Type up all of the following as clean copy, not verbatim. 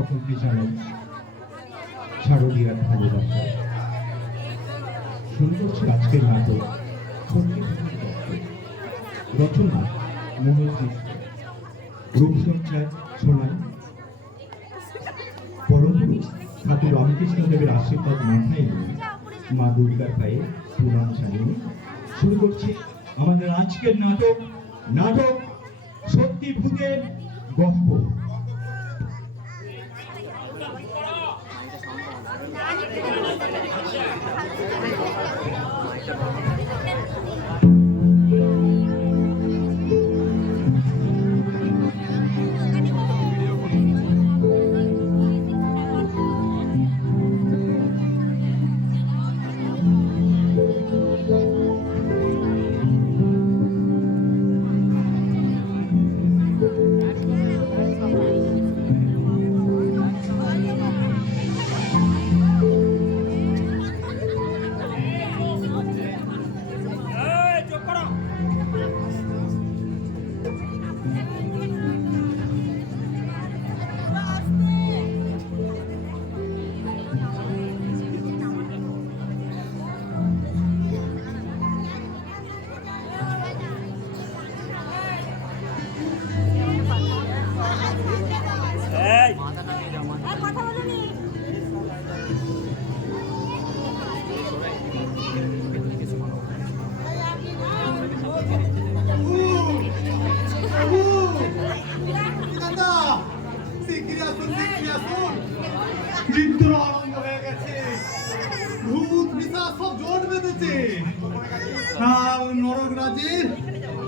সকলকে জানাই শারদীয়ার ভালোবাসা। শুরু করছি আজকের নাটক সত্যি রচনা মনোজিৎ, রূপচর্চায় শোনাই পরমপুরুষ ঠাকুর রামকৃষ্ণদেবের আশীর্বাদ মাথায় নিয়ে মা দুর্গার পায়ে প্রণাম জানিয়ে শুরু করছি আমাদের আজকের নাটক সত্যি ভূতের গল্প।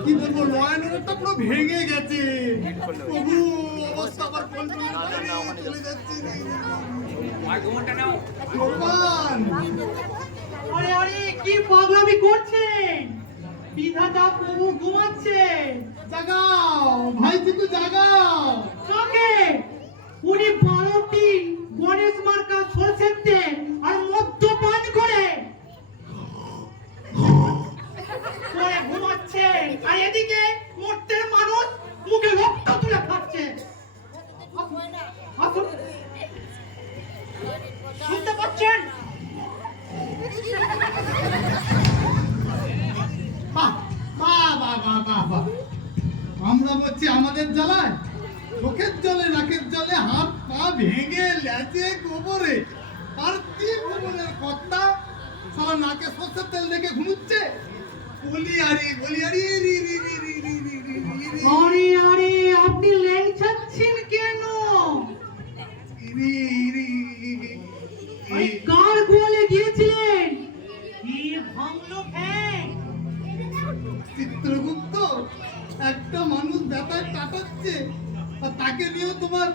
কি বলবো, নয়নটা পুরো ভেঙে গেছে। অবস্থা আবার চলে যাচ্ছে। আরে আরে কি পাগলামি করছে? বিধাতা প্রভু ঘুমাচ্ছে। জাগাও ভাই, কিন্তু জাগাও। কাকে? উনি 12টি গণেশ মার্কা সরষের তেল আর মদ্যপান করে ঘুমাচ্ছে, আর এদিকে মর্তের মানুষ মুখে রক্ত তুলে খাচ্ছে। শুনতে পাচ্ছেন? আমরা বলছি আমাদের জ্বালায়, চোখের জলে নাকের জলে হাত পা ভেঙে লেজে গোবরে আর কি ভুবনের কর্তা সারা নাকে সরষের তেল দেখে ঘুমুচ্ছে। আরে আরে আপনি ল্যাংচাচ্ছেন কেন? কার গোয়ালে গিয়েছিলেন? কি ভাঙলো ফ্যান? চিত্রগুপ্ত, একটা মানুষ ব্যথায় কাটাচ্ছে আর তাকে নিয়েও তোমার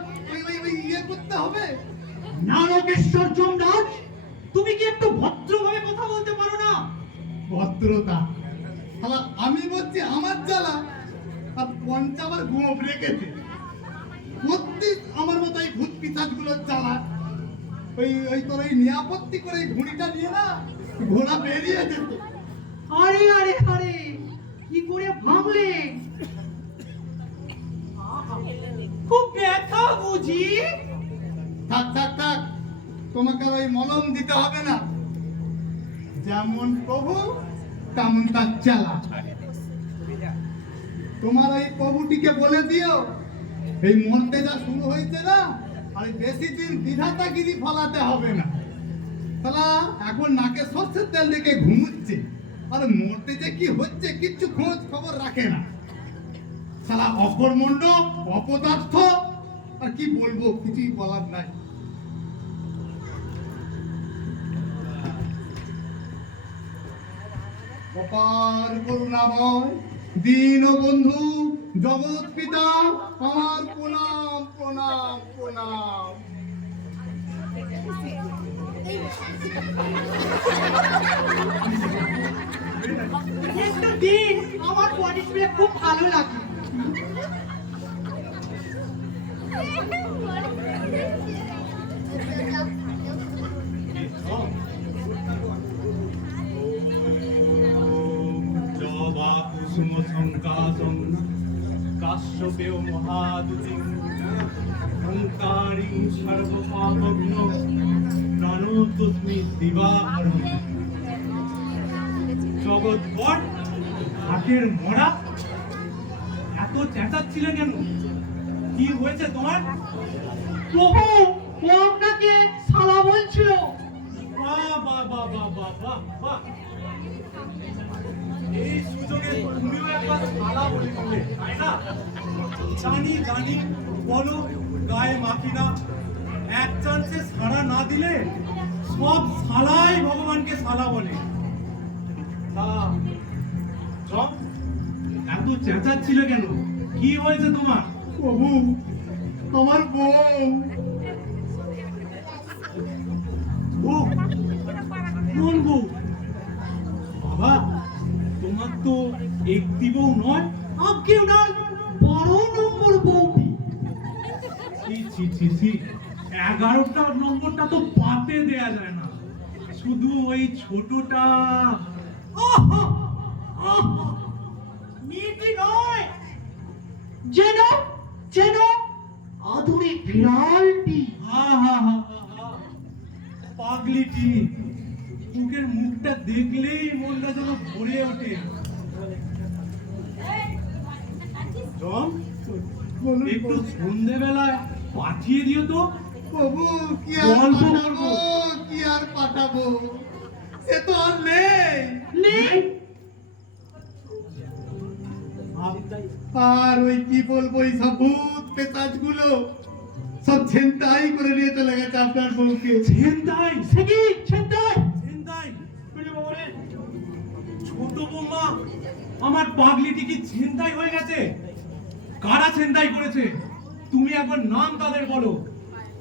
ইয়ে করতে হবে? নারকেশ্বর যমরাজ, তুমি কি একটু ভদ্রভাবে কথা বলতে পারো না? ভদ্রতা? আমি বলছি আমার জ্বালা, আর পঞ্চাবার গোপ রেখেছে। সত্যি আমার মতো এই ভূত পিশাচ গুলোর জ্বালা। ওই তোর এই নিরাপত্তি করে ঘুড়িটা নিয়ে না ঘোড়া বেরিয়ে যেত। আরে আরে আরে কি করে ভাঙলে? খুব ব্যথা বুঝি? থাক থাক থাক, তোমাকে ওই মলম দিতে হবে না। যেমন প্রভু তেমন তার চালা। তোমার ওই প্রভুটিকে বলে দিও, এই মরতে যা শুরু হয়েছে না, আর বেশি দিন বিধাতাগিরি ফলাতে হবে না। শালা এখন নাকে সরষের তেল দেখে ঘুমুচ্ছে, আর মরতে যে কি হচ্ছে কিচ্ছু খোঁজ খবর রাখে না। শালা অকর্মণ্য, অপদার্থ, আর কি বলবো, কিছুই বলার নাই। অপার করুণাময় দীনবন্ধু জগৎ পিতা, আমার প্রণাম প্রণাম প্রণাম। একটা দিন আমার বডি স্প্রে খুব ভালো লাগে। জবা কুসুম সংকাশং কাশ্যপেয় মহাদুতিং তারি সর্বপাপগ্ন প্রাণোদ্যস্মি দিবাকরণ। জগৎপট হাটের মরা, এত চেঁচাচ্ছিলে কেন? কি হয়েছে তোমার? প্রভু, ও আপনাকে শালা বলছিল। বাহ বাহ বাহ বাহ বাহ বাহ বাহ। এই সুযোগে তুমিও একবার শালা বলে দিলে, তাই না? জানি জানি, বলো গায়ে মাখি না। এক চান্সে সাড়া না দিলে সব শালাই ভগবানকে শালা বলে। তা সব এত চেঁচাচ্ছিলে কেন? কি হয়েছে তোমার? প্রভু, আমার বউ। ও কোন বউ? বাবা, তোমার তো একটি বউ নয়, আজকে ওনার 12 নম্বর বউটি। ছি ছি ছি ছি, 11টা নম্বরটা তো পাতে দেয়া যায় না, শুধু ওই ছোটটা। আহা! আহা! মেয়েটি নয়, যেন যেন আধুনিক বিড়ালটি। হা হা হা হা হা, পাগলিটি। মুখের মুখটা দেখলেই মনটা যেন ভরে ওঠে। জম, বলুন একটু প্রভু। সন্ধেবেলায় পাঠিয়ে দিও তো। প্রভু, কি আর গল্প পাঠাবো, করবো। কি আর পাঠাবো, সে তো আর নেই। নেই। আর ওই কি বলবো, এই সব ভূত পেতাজ গুলো সব ছেনতাই করে নিয়ে চলে গেছে আপনার বউকে। ছেন্তাই সে কি ছিনতাই? ছেন্তাই, ছোট বৌমা আমার পাগলিটি কি ছিনতাই হয়ে গেছে? কারা ছিনতাই করেছে? তুমি একবার নাম তাদের বলো।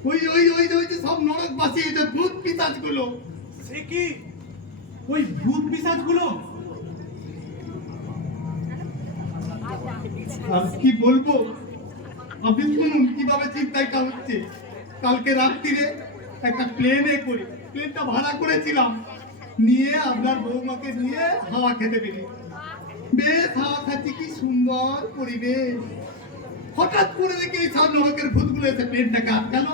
ওই ওই ওই ওই যে সব নরকবাসী, যে ভূত পিতাজ গুলো। সে কি ওই ভূত পিশাচ গুলো? আর কি বলবো, আপনি শুনুন কিভাবে চিন্তাটা হচ্ছে। কালকে রাত্রিরে একটা প্লেনটা ভাড়া করেছিলাম, নিয়ে আপনার বৌমাকে নিয়ে হাওয়া খেতে বেরিয়ে। বেশ হাওয়া খাচ্ছি, কি সুন্দর পরিবেশ। হঠাৎ করে দেখি এই সব নরকের ভূতগুলো এসে প্লেনটাকে আটকালো।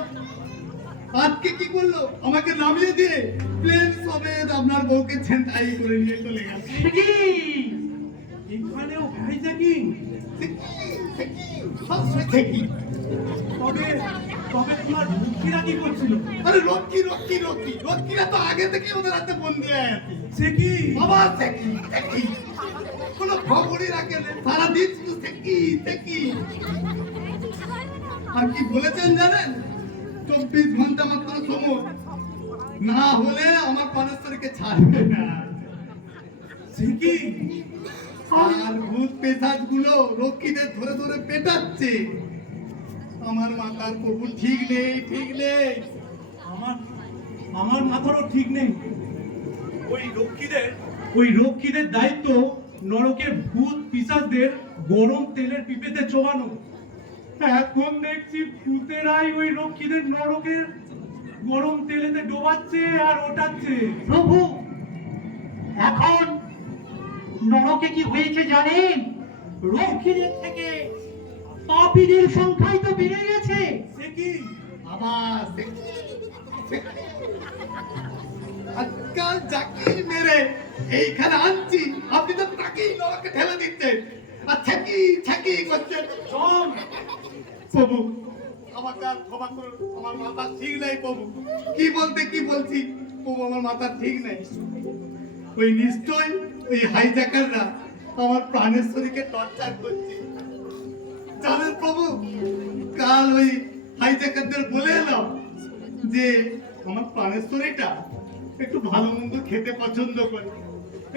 আজকে কি করলো, আমাকে নামিয়ে দিয়ে প্লেন সমেত আপনার বউকে ছেনতাই করে নিয়ে চলে গেল। সে কি? এখানেও হাইজ্যাকিং? তবে তবে তোমার মুখিরা কি করছিল? আরে রক্ষীরা তো আগে থেকে ওদের হাতে বন্দি হয়ে আছে। সে কি? আবার সেকি কোনো খবরই রাখে না, সারাদিন শুধু সেকি। আর কি বলেছেন জানেন, 24 ঘন্টা মাত্র সময়, না হলে আমার পানেশ্বরীকে ছাড়বে না। সে কি? আর ভূত পেশাচ গুলো রক্ষীদের ধরে ধরে পেটাচ্ছে। আমার মাতার প্রভু ঠিক নেই। আমার আমার মাথারও ঠিক নেই। ওই রক্ষীদের দায়িত্ব নরকের ভূত পিশাচদের গরম তেলের পিপেতে চোবানো। এখন দেখছি ভূতেরাই ওই রক্ষীদের নরকের গরম তেলেতে ডোবাচ্ছে আর ওঠাচ্ছে। প্রভু, এখন নরকে কি হয়েছে জানেন? রক্ষীদের থেকে পাপীদের সংখ্যাই তো বেড়ে গেছে। সে কি? আবার আজকাল জাকির মেরে এইখানে আনছি, আপনি তো তাকেই নরকে ঠেলে দিচ্ছেন আর ছাকি করছেন। জম, প্রভু, আমাকে আর ক্ষমা করুন, আমার মাথা ঠিক নাই প্রভু। কি বলছি প্রভু, আমার মাথা ঠিক নাই। ওই নিশ্চয় ওই হাইজ্যাকাররা আমার প্রাণেশ্বরীকে টর্চার করছে। জানেন প্রভু, কাল ওই হাইজ্যাকারদের বলে এলাম যে আমার প্রাণেশ্বরীটা একটু ভালো মন্দ খেতে পছন্দ করে,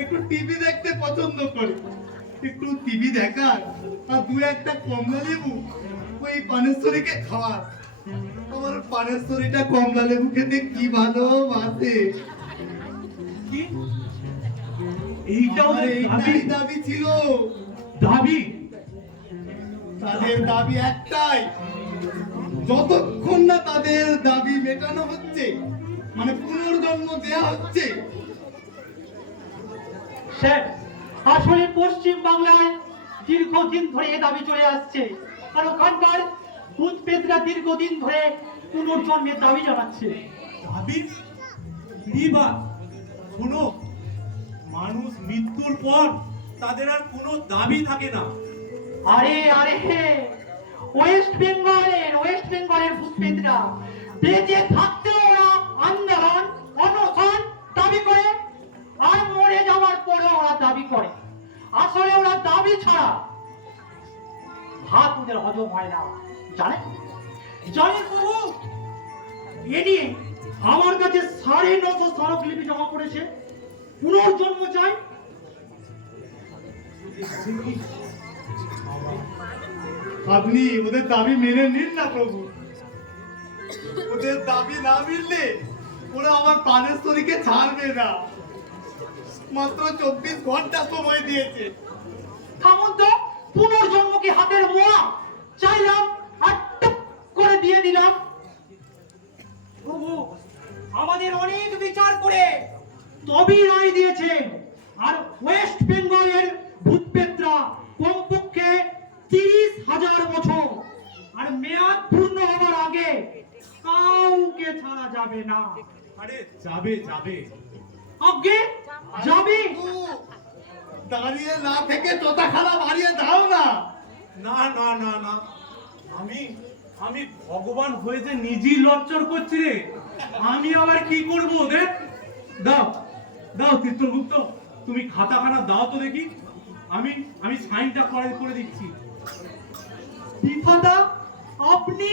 একটু টিভি দেখতে পছন্দ করে, একটু টিভি দেখার আর দু একটা কমলা লেবু ওই প্রাণেশ্বরীকে খাওয়ার। আমার প্রাণেশ্বরীটা কমলা লেবু খেতে কি ভালোবাসে। কি? এইটাও আমার দাবি? এইটাই দাবি ছিল। দাবি? তাদের দাবি একটাই, যতক্ষণ না তাদের দাবি মেটানো হচ্ছে, মানে পুনর্জন্ম দেয়া হচ্ছে। স্যার, আসলে পশ্চিম বাংলায় দীর্ঘদিন ধরে এ দাবি চলে আসছে, আর ওখানকার ভূত পেতরা দীর্ঘদিন ধরে পুনর্জন্মের দাবি জানাচ্ছে। দাবি বিবাদ, শোনো, মানুষ মৃত্যুর পর তাদের আর কোনো দাবি থাকে না। আরে আরে ওয়েস্ট বেঙ্গলের ভূত পেতরা বেঁচে থাকতে ওরা আন্দোলন অনশন দাবি করে, আর মরে যাওয়ার পরে ওরা দাবি করে। আসলে ওরা দাবি ছাড়া ভাত ওদের হজম হয় না, জানেন জানেন প্রভু। এ নিয়ে আমার কাছে 950 স্মারকলিপি জমা পড়েছে, পুনর্জন্ম চাই। আপনি ওদের দাবি মেনে নিন না প্রভু। ওদের দাবি না মিললে ওরা আমার পানেশ্বরীকে ছাড়বে না। মাত্র 24 ঘন্টা সময় দিয়েছে। থামুন তো, পুনর্জন্ম কি হাতের মোয়া? চাইলাম আর টুক করে দিয়ে দিলাম। প্রভু আমাদের অনেক বিচার করে তবেই রায় দিয়েছেন, আর ওয়েস্ট বেঙ্গলের ভূত পেতরা কমপক্ষে 30,000 বছর, আর মেয়াদ পূর্ণ হওয়ার আগে কাউকে ছাড়া যাবে না। আরে যাবে যাবে, আগে যাবে। দাঁড়িয়ে না থেকে চোতাখানা বাড়িয়ে দাও না। না না না না, আমি ভগবান হয়ে যে নিজেই লজ্জর করছি রে। আমি আবার কি করব ওদের? দাও দাও চিত্রগুপ্ত, তুমি খাতাখানা দাও তো দেখি, আমি সাইনটা করে দিচ্ছি। বিধাতা আপনি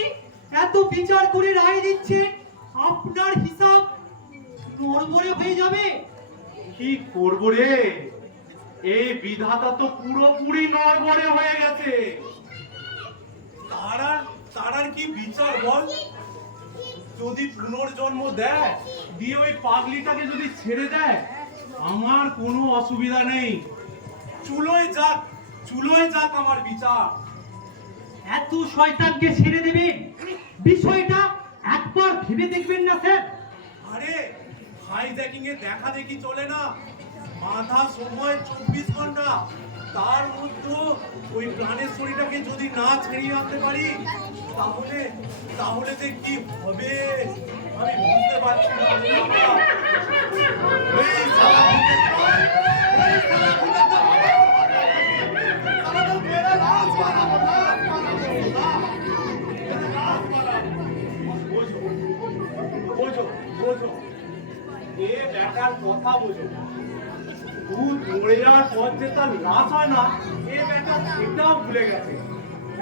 এত বিচার করে রায় দিচ্ছেন, আপনার হিসাব নড়বড়ে হয়ে যাবে। কি করবো রে, এই বিধাতা তো পুরোপুরি নড়বড়ে হয়ে গেছে। তার কি বিচার বল? যদি পুনর্জন্ম দেয়, দিয়ে ওই পাগলিটাকে যদি ছেড়ে দেয়, আমার কোনো অসুবিধা নেই। চুলোয় যাক আমার বিচার। এত শয়তানকে ছেড়ে দেবেন, বিষয়টা একবার ভেবে দেখবেন না স্যার? আরে হাইজ্যাকিং এ দেখা দেখি চলে না, মাথা সময় 24 ঘন্টা। তার মধ্যে ওই প্রাণেশ্বরীটাকে যদি না ছাড়িয়ে আনতে পারি, তাহলে যে কি হবে আমি বুঝতে পারছি না। এই শালা ভূতের দল, এই শালা ভূতের দল। শালাদের মেরে লাশ বানাবো, লাশ বানাবো, লাশ বানাবো। বোঝো, এ ব্যাটার কথা বোঝো। ভূত মরে যাওয়ার পর যে তার লাশ হয় না, এ ব্যাটা সেটাও ভুলে গেছে।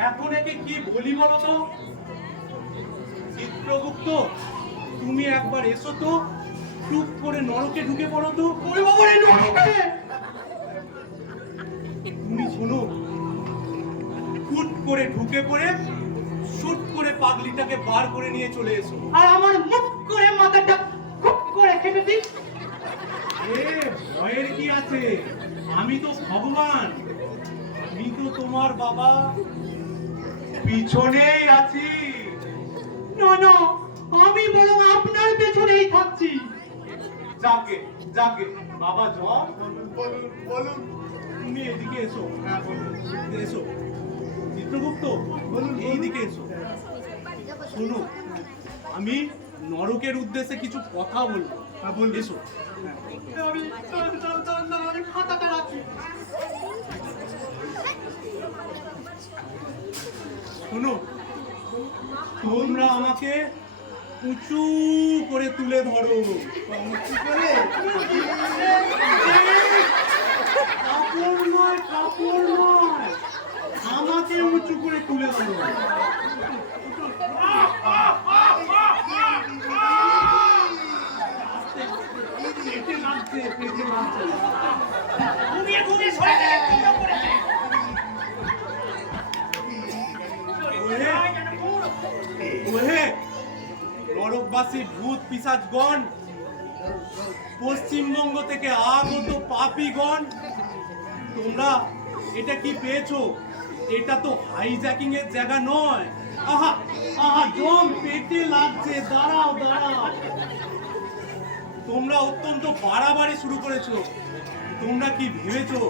এখন একে কি বলি বলো তো? চিত্রগুপ্ত, তুমি একবার এসো তো, টুক করে নরকে ঢুকে পড়ো তো। তুমি শোনো, ফুট করে ঢুকে পড়ে শুট করে পাগলিটাকে বার করে নিয়ে চলে এসো। আর আমার মুখ করে মাথাটা খুব করে কেটে দিন। এ ভয়ের কি আছে? আমি তো ভগবান, আমি তো তোমার বাবা, পিছনেই আছি। না না, আমি বরং আপনার পেছনেই থাকছি। যাকে বাবা জব, বলুন। তুমি এদিকে এসো। হ্যাঁ, বলুন। এসো চিত্রগুপ্ত, বলুন এইদিকে এসো। শোনো, আমি নরকের উদ্দেশ্যে কিছু কথা বলবো। হ্যাঁ, বলুন। এসো। আমি খাতাটা রাখি। শোনো, তোমরা আমাকে উঁচু করে তুলে ধরো। উঁচু করে? কাপড় নয়, আমাকে উঁচু করে তুলে ধরো। পেটে লাগছে। ওহে নরকবাসী ভূত পিশাচগণ, পশ্চিমবঙ্গ থেকে আগত পাপীগণ, তোমরা এটা কি পেয়েছো? এটা তো হাইজ্যাকিং এর জায়গা নয়। আহা জম পেটে লাগছে, দাঁড়াও। তোমরা অত্যন্ত বাড়াবাড়ি শুরু করেছো। তোমরা কি ভেবেছো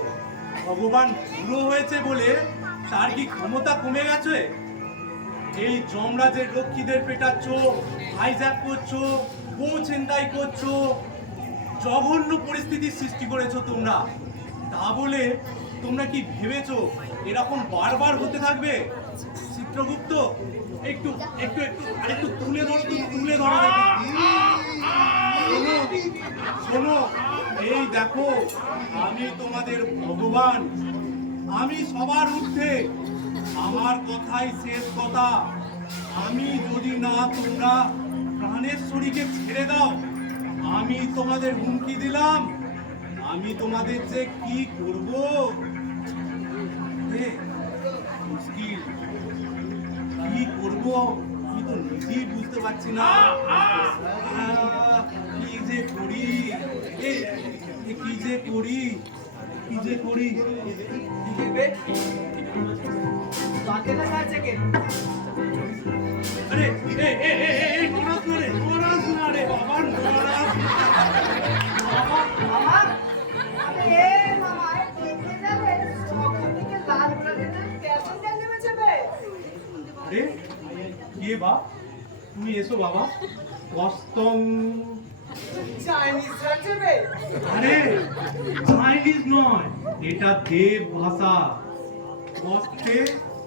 ভগবান বুড়ো হয়েছে বলে তার কি ক্ষমতা কমে গেছে? এই যমরাজের রক্ষীদের পেটাচ্ছ, হাইজ্যাক করছো, বউ ছিনতাই করছো, জঘন্য পরিস্থিতির সৃষ্টি করেছো তোমরা। তা বলে তোমরা কি ভেবেছো এরকম বারবার হতে থাকবে? চিত্রগুপ্ত, একটু একটু একটু আরেকটু তুলে ধরো তো, তুলে ধরো দেখি। শোনো, শোনো, এই দেখো, আমি তোমাদের ভগবান, আমি সবার ঊর্ধ্বে, আমার কথাই শেষ কথা। আমি যদি না তোমরা প্রাণেশ্বরীকে ছেড়ে দাও, আমি তোমাদের হুমকি দিলাম, আমি তোমাদের যে কি করব মুশকিল, কি করব আমি তো নিজেই বুঝতে পারছি না। কি যে করি, কি যে করি, কি যে করি। আরে নড়াস না রে, নড়াস না রে বাবা, নড়াস না। আরে কে বা তুমি? এসো বাবা। কস্তম। আরে চাইনিজ নয়, এটা দেব ভাষা। কস্তে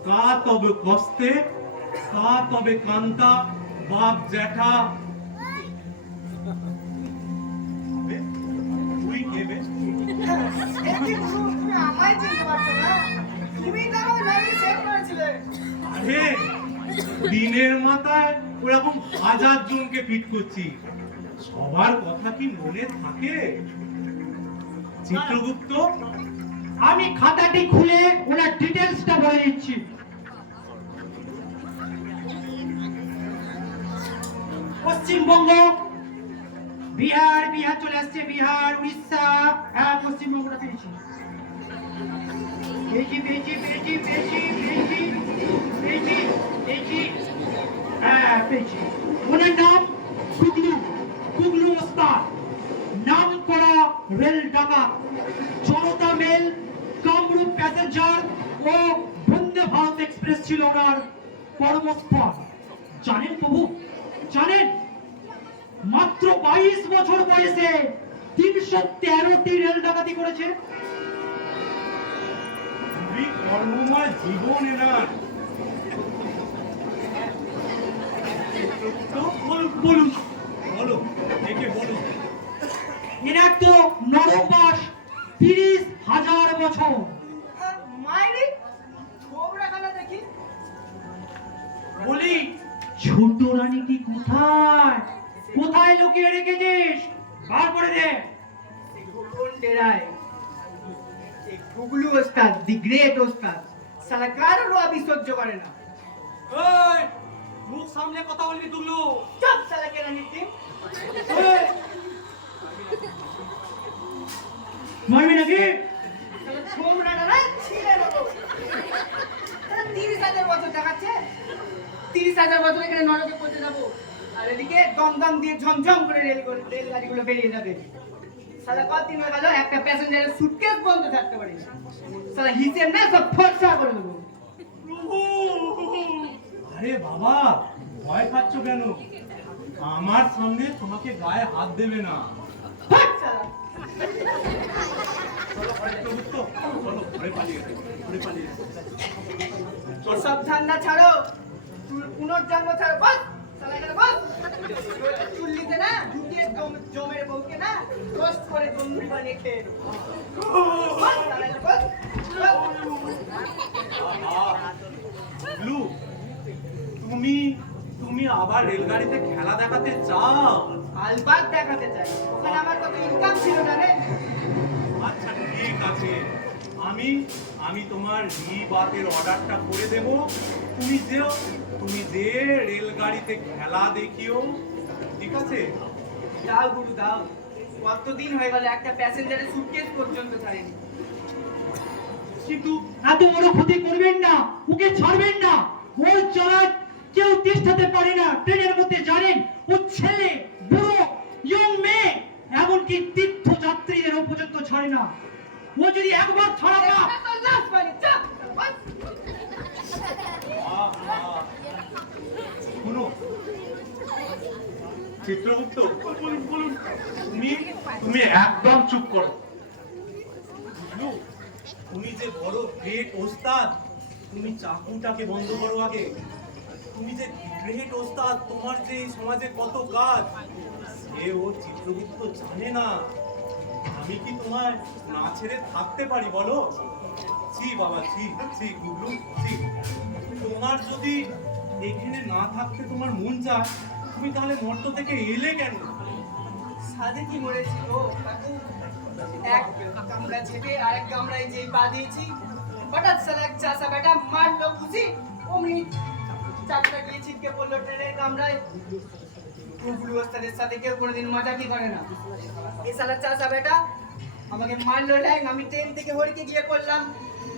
কা তবে কস্তে, কা তবে কান্তা, বাপ জ্যাঠা। তুই কে বে? আরে দিনের মাথায় ওরকম 1000 জনকে ফিট করছি, সবার কথা কি মনে থাকে? চিত্রগুপ্ত, আমি খাতাটি খুলে ওনার ডিটেলসটা বলে দিচ্ছি। পশ্চিমবঙ্গ, বিহার, বিহার চলে আসছে, বিহার, উড়িষ্যা, হ্যাঁ পশ্চিমবঙ্গটা পেয়েছি। পেয়েছি পেয়েছি পেয়েছি পেয়েছি পেয়েছি পেয়েছি পেয়েছি, হ্যাঁ পেয়েছি। ওনার নাম কুগলু, কুগলু ওস্তাদ, নাম করা রেল ডাকাত, জনতা মেল, কামরূপ প্যাসেঞ্জার ও বন্দে ভারত এক্সপ্রেস ছিল ওনার কর্মস্থল। জানেন প্রভু, জানেন মাত্র 22 বছর বয়সে 313টি রেল ডাকাতি করেছে। খুবই কর্মময় জীবন এনার। চিত্রগুপ্ত, বলুন বলো, একে বলুন। এনার তো নরবাস 30,000 বছর। বলি ছোট রানীটি কোথায়, কোথায় লুকিয়ে রেখেছিস? বার করে দে। গুগলু ওস্তাদ, দি গ্রেট ওস্তাদ, সালা কারোর আবি সহ্য করে না। এই, মুখ সামনে কথা বলবি তুগলু। চুপ সালা কেনা নিতি। মারবি নাকি? সালা ছোমড়াটা না ছিঁড়ে দেবো। সালা 30,000 বছর দেখাচ্ছে। 30,000 বছর এখানে নরকে পৌঁছে যাবো, আর এদিকে দমদম দিয়ে ঝমঝম করে রেলগাড়িগুলো বেরিয়ে যাবে। সালা কতদিন হয়ে গেল একটা প্যাসেঞ্জারের সুটকেস বন্ধ থাকতে পারে। সালা হিসেব না সব ফর্সা করে দেবো। আরে বাবা, ভয় খাচ্ছ কেন? আমার সামনে তোমাকে গায়ে হাত দেবে না। ফাট সালা। চলো চিত্রগুপ্ত, চলো ঘরে পালিয়ে যাই, ঘরে পালিয়ে যাই। চলো। সব ঠান্ডা ছাড়ো, পুনর্জন্ম ছাড়ো, বস সালা এখানে বস। চুল্লিতে না ঢুকিয়ে জমের বউকে না রোস্ট করে বন্ধু বানিয়ে খেয়ে নেবো। বস সালা এখানে বস, বস। ব্লু, তুমি আবার রেলগাড়িতে খেলা দেখাতে চাও? আলবাত দেখাতে চাই, ওখানে আমার কত ইনকাম ছিল জানেন? আচ্ছা ঠিক আছে, আমি তোমার রি-বাতের অর্ডারটা করে দেব। তুমি যে রেলগাড়িতে খেলা দেখিও, ঠিক আছে? দাও গুরু দাও, কতদিন হয়ে গেল একটা প্যাসেঞ্জারের সুটকেস পর্যন্ত ছাড়েনি। কিন্তু এত বড় ক্ষতি করবেন না, ওকে ছাড়বেন না। ওর চালায় কেউ তিষ্ঠাতে পারে না ট্রেনের মধ্যে, জানেন? ও ছেলে, বুড়ো, ইয়ং মেয়ে, এমনকি তীর্থযাত্রীদেরও পর্যন্ত ছাড়ে না। ও যদি একবার ছাড়া না, লাশ বানি চাপ বস। আহা, চিত্রগুপ্ত, তুমি তুমি একদম চুপ করো। বুঝলো? তুমি যে বড় গ্রেট ওস্তাদ, তুমি চাকুটাকে বন্ধ করো আগে। তুমি যে গ্রেট ওস্তাদ, তোমার যে এই সমাজে কত কাজ, সে ও চিত্রগুপ্ত জানে না। আমি কি তোমার না ছেড়ে থাকতে পারি বলো? জি বাবা, জি জি গুগলু, জি। তোমার যদি এখানে না থাকতে তোমার মন চায়, তুমি তাহলে মর্ত থেকে এলে কেন? সাধে কি মরেছি গো কাকু, এক কামড়া ছেপে আরেক কামড়ায় যেই পা দিয়েছি, হঠাৎ সালা এক চাষা বেটা মারলো খুশি, অমনি চাকটা গিয়ে ছিটকে পড়লো ট্রেনের কামড়ায়। গুগলু ওস্তাদের সাথে কেউ কোনোদিন মজাকি করে না। এই সালা চাষা বেটা আমাকে মারলো ল্যাং, আমি ট্রেন থেকে হড়কে গিয়ে পড়লাম।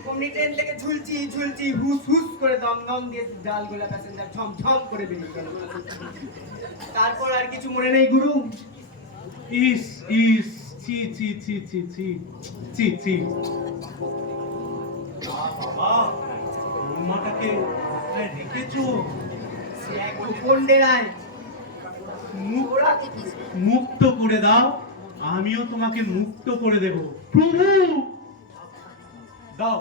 অমনি ট্রেন থেকে ঝুলছি ঝুলছি হুস হুস করে দম দম দিয়ে ডালগোলা প্যাসেঞ্জার ঝম ঝম করে বেরিয়ে গেল। তারপর আর কিছু মনে নেই গুরু। ইস ইস, ছি ছি ছি ছি ছি ছি ছি। বাবা, বৌমাটাকে কোথায় রেখেছো? সে এক কোন ডেরায় মুক্ত করে দাও, আমিও তোমাকে মুক্ত করে দেব। প্রভু, দাও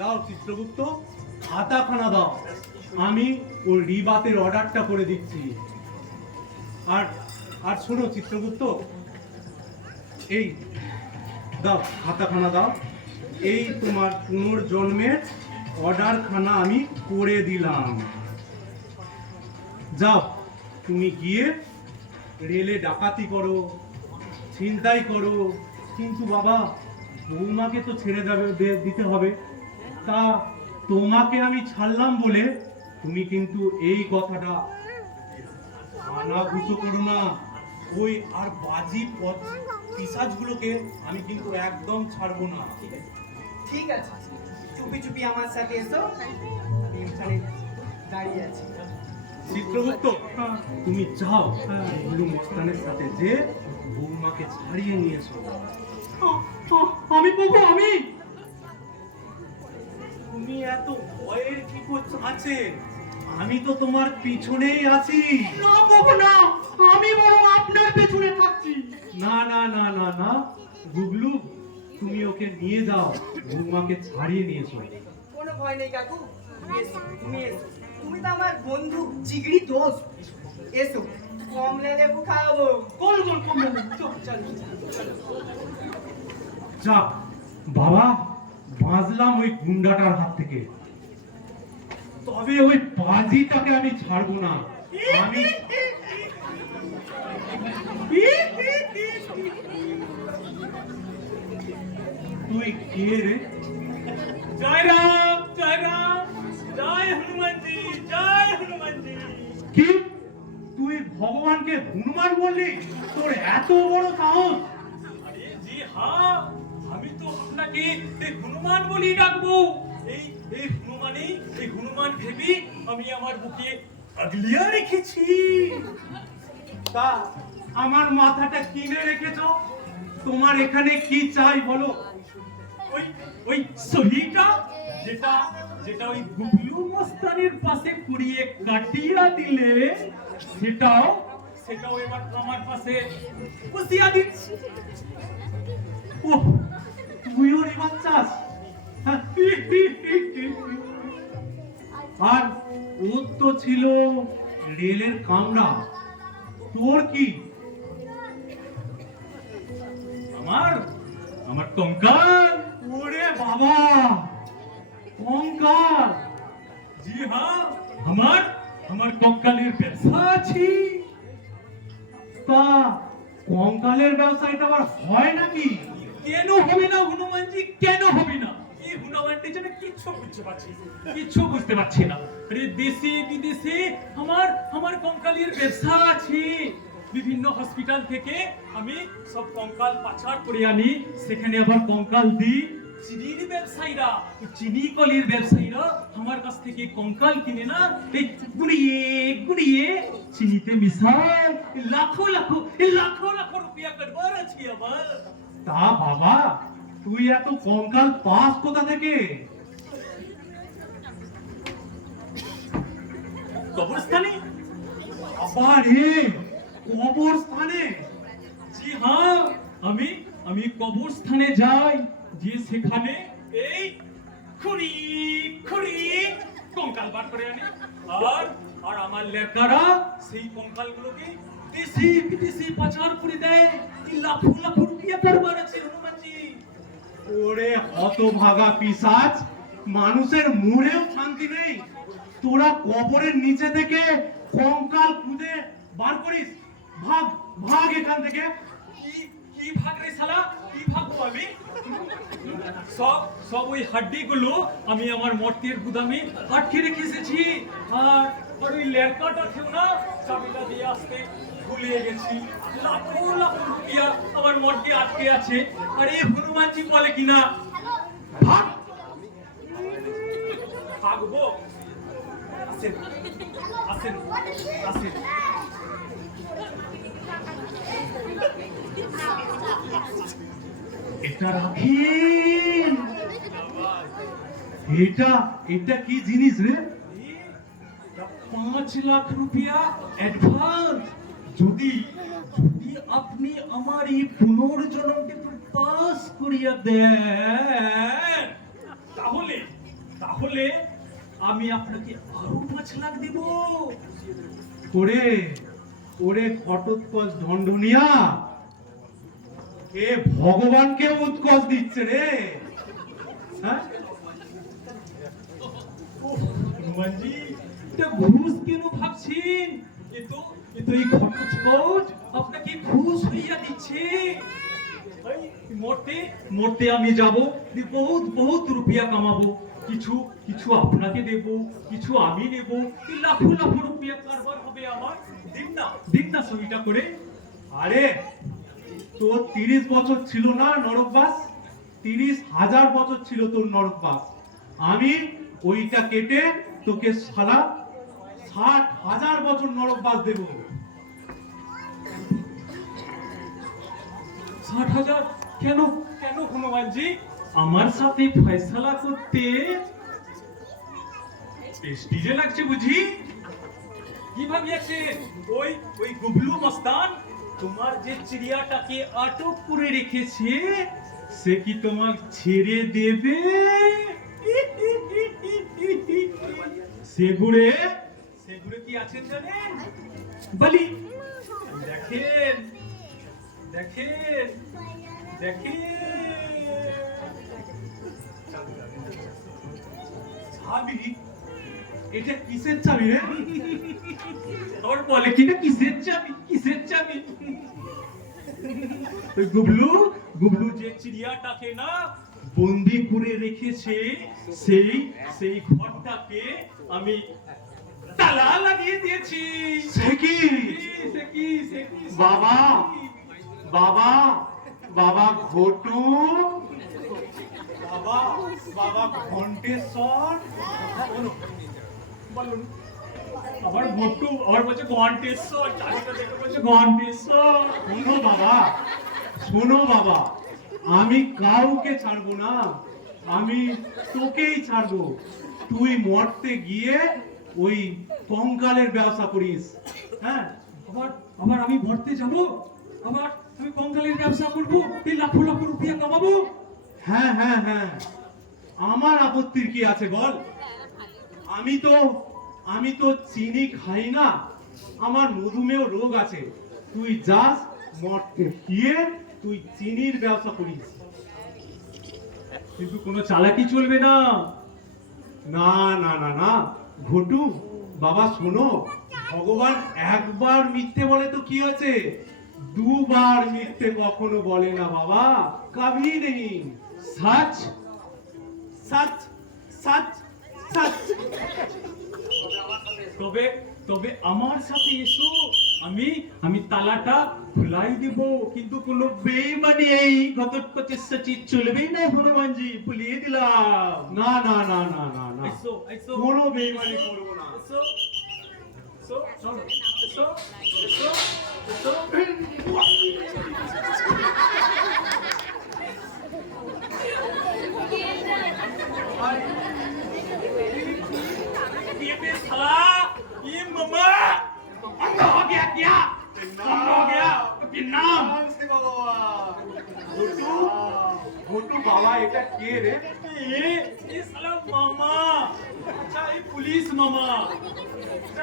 দাও চিত্রগুপ্ত, খাতাখানা দাও, আমি ওর রিবাতের অর্ডারটা করে দিচ্ছি। আর আর শোনো চিত্রগুপ্ত, এই দাও খাতাখানা দাও, এই তোমার পুনর্জন্মের অর্ডারখানা আমি করে দিলাম। যাও, তুমি গিয়ে রেলে ডাকাতি করো, ছিনতাই করো, কিন্তু বাবা বৌমাকে তো ছেড়ে দিতে হবে। তা তোমাকে আমি ছাড়লাম বলে তুমি কিন্তু এই কথাটা আনাগুছো করো না। ওই আর বাজি পিশাচগুলোকে আমি কিন্তু একদম ছাড়বো না। ঠিক আছে, চুপি চুপি আমার সাথে এসো, আমি এখানে দাঁড়িয়ে আছি। চিত্রগুপ্ত, তুমি যাও গুলু মস্তানের সাথে যে বৌমাকে ছাড়িয়ে নিয়ে এসো। আমি বাবু, তুমি এত ভয়ের কি করছো আছে? আমি তো তোমার পিছনেই আছি। না বাবু না, আমি বরং আপনার পেছনে থাকছি। না না না না না গুগলু, তুমি ওকে নিয়ে যাও, বৌমাকে ছাড়িয়ে নিয়ে এসো। কোনো ভয় নেই কাকু, তুমি এসো, তুমি এসো, তুমি তো আমার বন্ধু জিগরি দোস্ত। এসো, কমলা লেবু খাওয়াবো। গোল গোল কমে চল চলো চলো। যাক বাবা, বাঁচলাম ওই গুন্ডাটার হাত থেকে। তবে ওই বাজিটাকে আমি ছাড়বো না। আমি তুই কে রে? জয় রাম, জয় রাম, জয় হনুমানজি, জয় হনুমানজি। কি, তুই ভগবানকে হনুমান বললি? তোর এত বড় সাহস? আরে জি হ্যাঁ, আমি তো আপনাকে এই হনুমান বলি ডাকবো। এই এই হনুমানই, এই হনুমান ভেবি আমি আমার বুকে আগলিয়া রেখেছি। তা আমার মাথাটা কিনে রেখেছো? তোমার এখানে কি চাই বলো? ওই ওই সহিটা, যেটা যেটা ওই গুগলু মস্তানের পাশে পুড়িয়ে কাটিয়া দিলে, সেটাও সেটাও এবার আমার পাশে বসিয়া দিচ্ছি। ওহ, তুইও রিবাজ চাস? হ্যাঁ। আর ওর তো ছিল রেলের কামরা, তোর কি? আমার আমার কঙ্কাল। ওরে বাবা, কঙ্কাল! জি হ্যাঁ, আমার আমার কঙ্কালের ব্যবসা আছে। তা কঙ্কালের ব্যবসায়টা আবার হয় নাকি? কেন হবে না হনুমানজি, কেন হবে না? এই হনুমানটি যেন কিচ্ছু বুঝতে পারছি না। আরে দেশে বিদেশে আমার আমার কঙ্কালের ব্যবসা আছে। বিভিন্ন হসপিটাল থেকে আমি সব কঙ্কাল পাচার করে আনি, সেখানে আবার কঙ্কাল দিই। চিনির ব্যবসায়ীরা, চিনি কলির ব্যবসায়ীরা আমার কাছ থেকে কঙ্কাল কিনে না, এই গুড়িয়ে গুড়িয়ে চিনিতে মিশায় লাখো লাখো লাখো লাখো রুপিয়া কারবার আছে আমার। তা বাবা, তুই এত কঙ্কাল পাস কোথা থেকে? কবরস্থানে। বাবা রে, কবর কবরস্থানে যাই, যে সেখানে এই খুঁড়ি খুঁড়ি কঙ্কাল বার করে আনে, আর আর আমার লেকারা সেই কঙ্কালগুলোকে দেশি বিদেশি পাচার করে দেয়। এই লাখো লাখো রুপিয়া কারবার আছে হনুমানজি। ওরে হতভাগা পিশাচ, মানুষের মুড়েও শান্তি নেই, তোরা কবরের নিচে থেকে কঙ্কাল খুঁজে বার করিস। ভাগ ভাগ এখান থেকে। কি কি ভাগ রে শালা, কি ভাগবো আমি? সব সব ওই হাড্ডিগুলো আমি আমার মর্তের গুদামে আটকে রেখে এসেছি। আর আর ওই লেরকাটাকেও না চাবিটা দিয়ে আসতে ভুলে গেছি। লাখো লাখো রুপিয়া আমার মর্তে আটকে আছে। আর এই হনুমানজি বলে কিনা ভাগ, ভাগবো। আসেন আসেন আসেন। এটা রাখেন। এটা এটা কি জিনিস রে? 5 লাখ রুপিয়া অ্যাডভান্স। যদি যদি আপনি আমার এই পুনর্জন্মকে পাস করিয়া দেন, তাহলে তাহলে আমি আপনাকে আরো 5 লাখ দেব। ওরে ওরে ঘটোৎকচ ঢন্ঢনিয়া, এ ভগবানকে উৎকচ দিচ্ছে রে। হ্যাঁ, হনুমানজি, এটা ঘুষ কেন ভাবছেন? এ তো এই ঘটোৎকচ আপনাকে ঘুষ হইয়া দিচ্ছে। এই মরতে মরতে আমি যাব, বহুত বহুত রুপিয়া কামাবো, কিছু কিছু আপনাকে দেব, কিছু আমি নেব, এই লাখো লাখো রুপিয়া কারবার হবে আমার। দিন না ছবিটা করে। আরে তোর 30 বছর ছিল না নরকবাস? 30,000 বছর ছিল তোর নরকবাস। আমি ওইটা কেটে তোকে সারা 60,000 বছর নরকবাস দেব। 60,000? কেন কেন হনুমানজি? আমার সাথে ফয়সালা করতে প্রেস্টিজে লাগছে বুঝি? কি ভাবিয়াছে ওই ওই গুবলু মস্তান তোমার যে চিড়িয়াটাকে আটক করে রেখেছে, সে কি তোমাকে ছেড়ে দেবে? সেগুড়ে সেগুড়ে কি আছেন জানেন? বলি দেখেন দেখেন দেখেন। চাবি? এটা কিসের চাবি রে? আবার বলে কিনা কিসের চাবি, কিসের চাবি? ওই গুবলু গুবলু যে চিড়িয়াটাকে না বন্দি করে রেখেছে, সেই সেই ঘরটাকে আমি তালা লাগিয়ে দিয়েছি। সে কি? সে কি বাবা বাবা বাবা ঘটু, বাবা বাবা ঘন্টেশ্বর। বলুন। আবার ঘটু, আবার বলছে ঘন্টেশ্বর, চাবিটা দেখে বলছে ঘন্টেশ্বর। শোনো বাবা, শোনো বাবা, আমি কাউকে ছাড়বো না, আমি তোকেই ছাড়বো। তুই মরতে গিয়ে ওই কঙ্কালের ব্যবসা করিস। হ্যাঁ, আবার আবার আমি মরতে যাব, আবার আমি কঙ্কালের ব্যবসা করবো, এই লাখো লাখো রুপিয়া কামাবো। হ্যাঁ হ্যাঁ হ্যাঁ, আমার আপত্তির কি আছে বল? আমি তো চিনি খাই না, আমার মধুমেহ রোগ আছে। তুই যাস মরতে গিয়ে তুই চিনির ব্যবসা করিস। কিন্তু কোনো চালাকি চলবে না। না না না না ঘটু বাবা, শোনো, ভগবান একবার মিথ্যে বলে তো কি হয়েছে, দুবার মিথ্যে কখনো বলে না বাবা, কবি নেই। সাচ সচ সচ সচ। তবে তবে আমার সাথে এসো, আমি আমি তালাটা খুলাই দিব, কিন্তু কোনো বেইমানি এই ঘটোৎকচের সাথে চলবেই না হনুমানজি, ভুলিয়ে দিলাম। না না না না না না, এসো এসো কোনো বেইমানি করবো না। এসো এসো এসো এসো এসো। ये पे साला, ये मम्मा अंधा हो गया क्या? अंधा हो गया? कि नाम বাবা ঘটু বাবা এটা কে রে? ये साला मामा, अच्छा ये पुलिस मामा। अच्छा,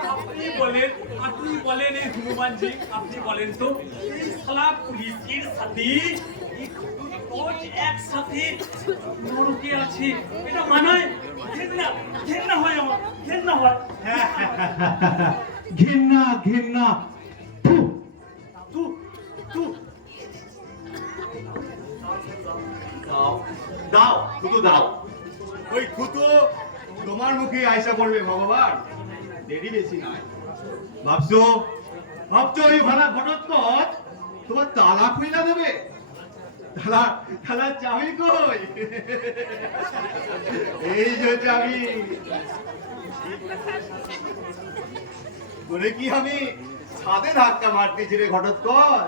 আপনি বলেন এই হনুমান জি, আপনি বলেন তো এই সালা পুলিশের সাথে এই রোজ একসাথে নরকে আছে, এটা মানায়? ঘেন্না হয় আমার, ঘেন্না হয়। ঘেন্না ঘেন্না ফু। তু তু দাও দাও শুধু দাও, ওই থুতু তোমার মুখে আয়সা করবে ভগবান, দেরি বেশি নাই। ভাবছো ওই ভাড়া ঘটোৎকচ তোমার তালা খুইলা দেবে? তালা চাবি কই? এই যে চাবি, বলে কি আমি ছাদে ধাক্কা মারতেছি রে ঘটোৎকচ?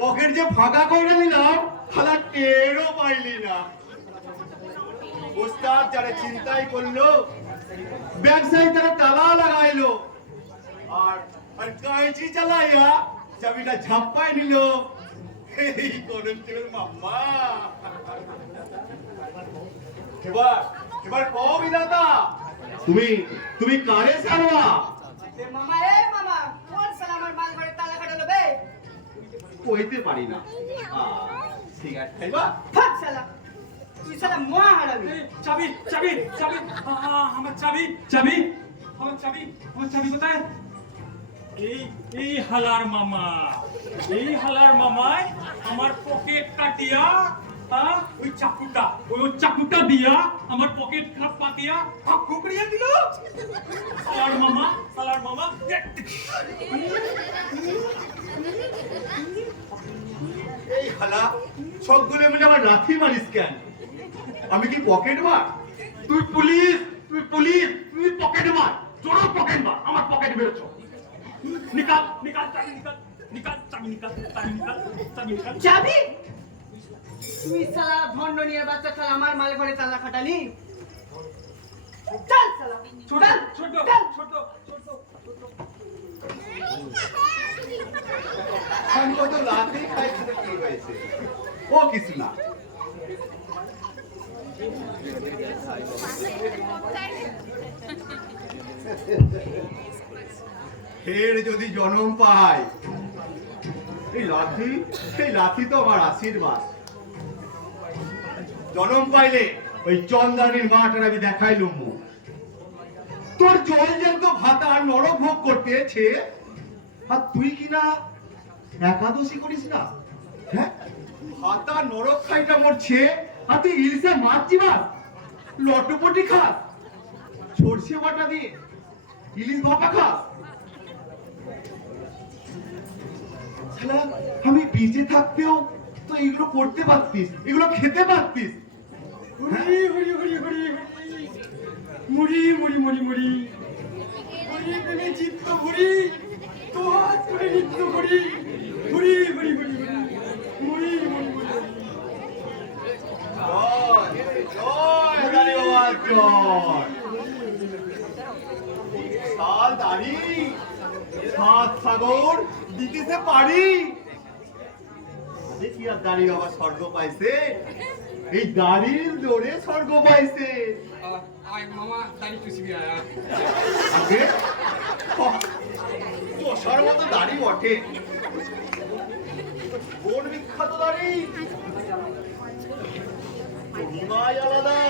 পকেট যে ফাঁকা করে দিলাম, খালা টেরও পাইলি না। ওস্তাদ যারা চিন্তাই করলো, ব্যবসায়ী তারা তালা লাগাইলো, আর কাঁচি চালাইয়া চাবিটা ঝাপ্পাই নিল। এই করমচুর মাম্মা, এবার কও বিধাতা, তুমি কারে ছাড়বা? মামা এ মামা, কোন শালা আমার মাল ঘরে তালা কাটালো বে? কইতে পারি না। ঠিক আছে খাইবা? ফাক শালা, তুই শালা মহা হারাবি। চাবি আমার চাবি কোথায়? এই হালার মামায় আমার পকেট কাটিয়া, ওই চাকুটা দিয়া আমার পকেট পাতিয়া কুকড়িয়ে দিল। সালার মামা এই খালা সবগুলো মিলে আমার লাথি মারিস কেন? আমি কি পকেট মার? তুই পুলিশ তুই পকেট মার, জোড়া পকেট মার, আমার পকেট বেরোচ্ছ। নিকাল যাবি? তুই শালা ভন্ডনিয়ার বাচ্চা, শালা আমার মাল ঘরে তালা খাটালি। চল শালা, ছোট আমি কত লাথি খাইছি তো কি হয়েছে? ও কিছু না। ফের যদি জন্ম পায়, এই লাথি তো আমার আশীর্বাদ। জন্ম পাইলে ওই চন্দ্রানীর মাটার আমি দেখাইলুম। তোর জল জ্যান্ত ভাতা নরক ভোগ করতেছে, আর তুই কিনা একাদশী করিস না? হ্যাঁ, ভাতা নরক খাইটা মরছে, আর তুই ইলিশে মাছ চিবাস, লটপটি খাস, সর্ষে বাটা দিয়ে ইলিশ ভাপা খাস। আমি বেঁচে থাকতেও তো এগুলো করতে পারতিস, এগুলো খেতে পারতিস। মুড়ি প্রেমে চিত্ত ভরি, তো হাত করে নৃত্য করি। জয় দাঁড়ি বাবা, জয়। সাল দাঁড়ি, সাত সাগর দিতেছে পারি। দেখি আর দাঁড়ি বাবা স্বর্গ পাইছে, এই দাড়ির জোরে স্বর্গ পাইছে। আগে তোষার মতো দাড়ি বটে, কোন বিখ্যাত দাড়ি, মহিমাই আলাদা।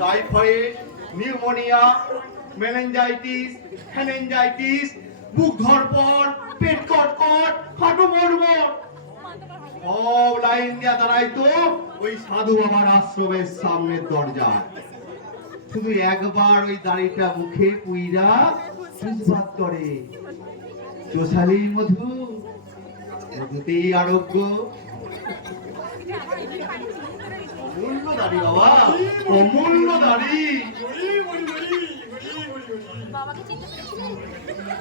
টাইফয়েড, নিউমোনিয়া, মেলেঞ্জাইটিস, হেলেঞ্জাইটিস, বুক ধরপড়, পেট কটকট, হাঁটু মড়মড়, সব লাইন দিয়া দাঁড়াইতো ওই সাধু বাবার আশ্রমের সামনের দরজায়। শুধু একবার ওই দাড়িটা মুখে পুইরা সুজবাত করে, চোষালি মধুতেই আরোগ্য। অমূল্য দাড়ি বাবা, অমূল্য দাড়ি।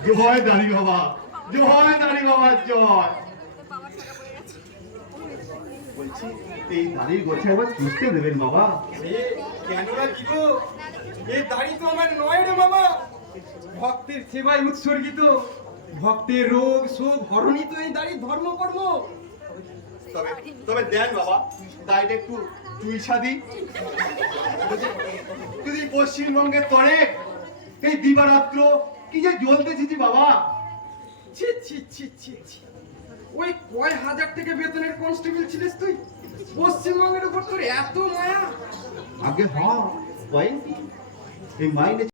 জয় দাড়ি বাবা, জয় দাড়ি বাবা, জয়। বলছি এই দাড়ির গোছা আবার চুষতে দেবেন বাবা? কেন না দিব, এই দাড়ি তো আমার নয় রে বাবা, ভক্তের সেবায় উৎসর্গিত, ভক্তের রোগ শোক হরণই তো এই দাড়ি ধর্মকর্ম। তবে তবে দেন বাবা গাইড একটু চুইসা দি যদি পশ্চিমবঙ্গের তরে এই দিবারাত্র কি যে জ্বলতেছিস বাবা। ছি ছি ছি ছি ছি। ওই কয় হাজার থেকে বেতনের কনস্টেবল ছিলিস তুই, পশ্চিমবঙ্গের উপর তোর এত মায়া? আগে হ্যাঁ এই মাইনে